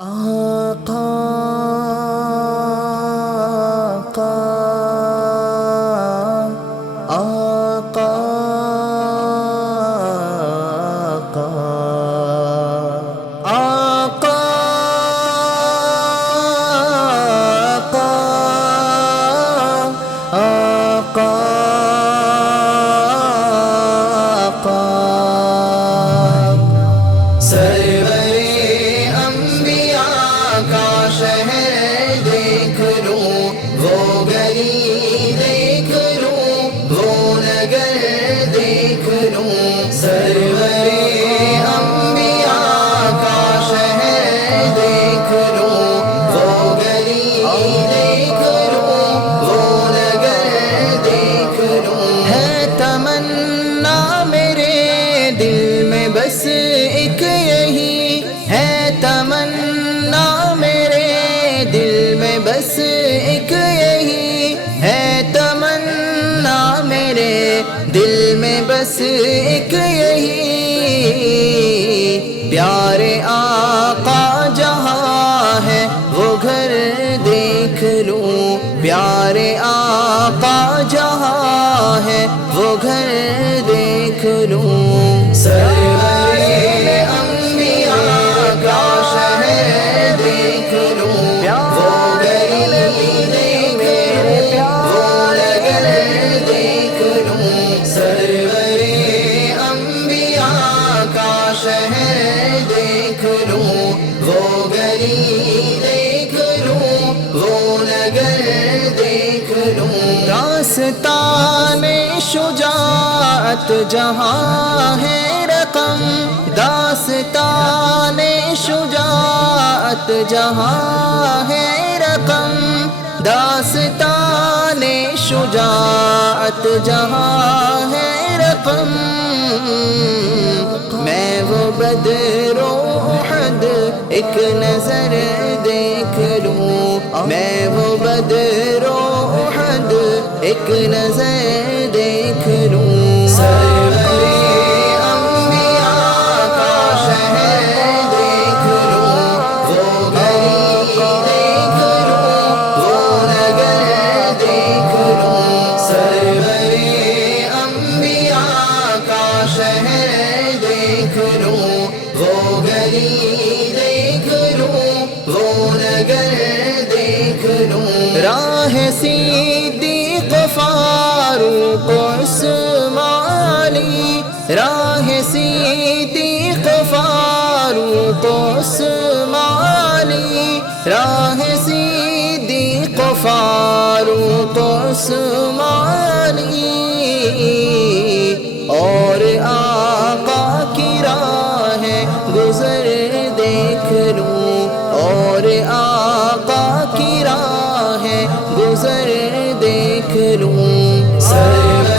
آقا آقا آقا آقا آقا سرورِ انبیاء کا شہر دیکھ لوں، وہ گلی دیکھ لوں، وہ نگر دیکھ لوں۔ سرورِ انبیاء کا شہر دیکھ لوں، وہ گلی دیکھ لوں، وہ نگر دیکھ لوں۔ ہے تمنا میرے دل میں بس ایک یہی، ہے تمنا میرے دل میں بس ایک یہی، ہے تمنا میرے دل میں بس ایک یہی۔ پیارے آقا جہاں ہے وہ گھر دیکھ لوں، پیارے آقا جہاں ہے وہ گھر دیکھ لوں۔ سرورِ انبیاء کا شہر دیکھ لوں، وہ گلی دیکھ لوں، وہ نگر دیکھ لوں۔ سرورِ انبیاء کا شہر دیکھ لوں، وہ گلی دیکھ لوں، وہ نگر دیکھ لوں۔ داستان شجاعت جہاں ہے رقم، داستان شجاعت جہاں ہے رقم، داستان شجاعت جہاں ہے رقم۔ میں وہ بدر و احد ایک نظر دیکھ لوں، میں وہ بدر و احد ایک نظر دیکھ لوں۔ سرورِ انبیاء کا شہر دیکھ لوں، وہ گلی دیکھ لوں، وہ نگر دیکھ لوں۔ سرورِ انبیاء کا شہر دیکھ لوں، وہ گلی دیکھ لوں، وہ نگر دیکھ لوں۔ راہ صدیق فاروق عثمان علی، راہ صدیق فاروق عثمان علی، راہ صدیق فاروق عثمان علی۔ اور آقا کی راہ گزر دیکھ لوں، اور آقا کی راہ گزر دیکھ لوں۔ سرورِ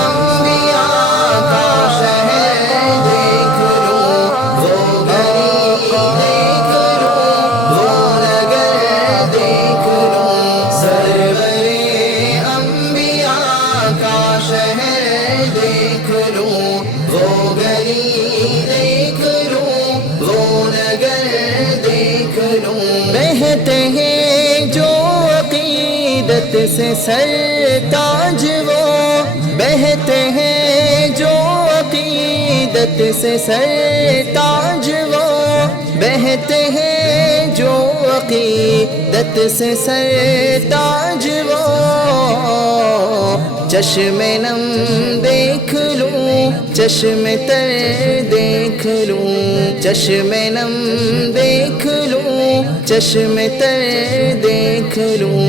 انبیاء کا شہر دیکھ لوں، وہ گلی دیکھ لوں، وہ نگر دیکھ لوں۔ سرورِ انبیاء کا شہر دیکھ لوں، وہ گلی دیکھ لوں، وہ نگر دیکھ لوں۔ بہتے ہیں جو عقیدت سے سرتاج وہ، بہتے ہیں جو عقیدت سے سرتاج وہ، بہتے ہیں جو عقیدت سے سرتاج وہ۔ چشم نم دیکھ لوں، چشم تر دیکھ لوں، چشم نم دیکھ لوں، چشم تر دیکھ لوں۔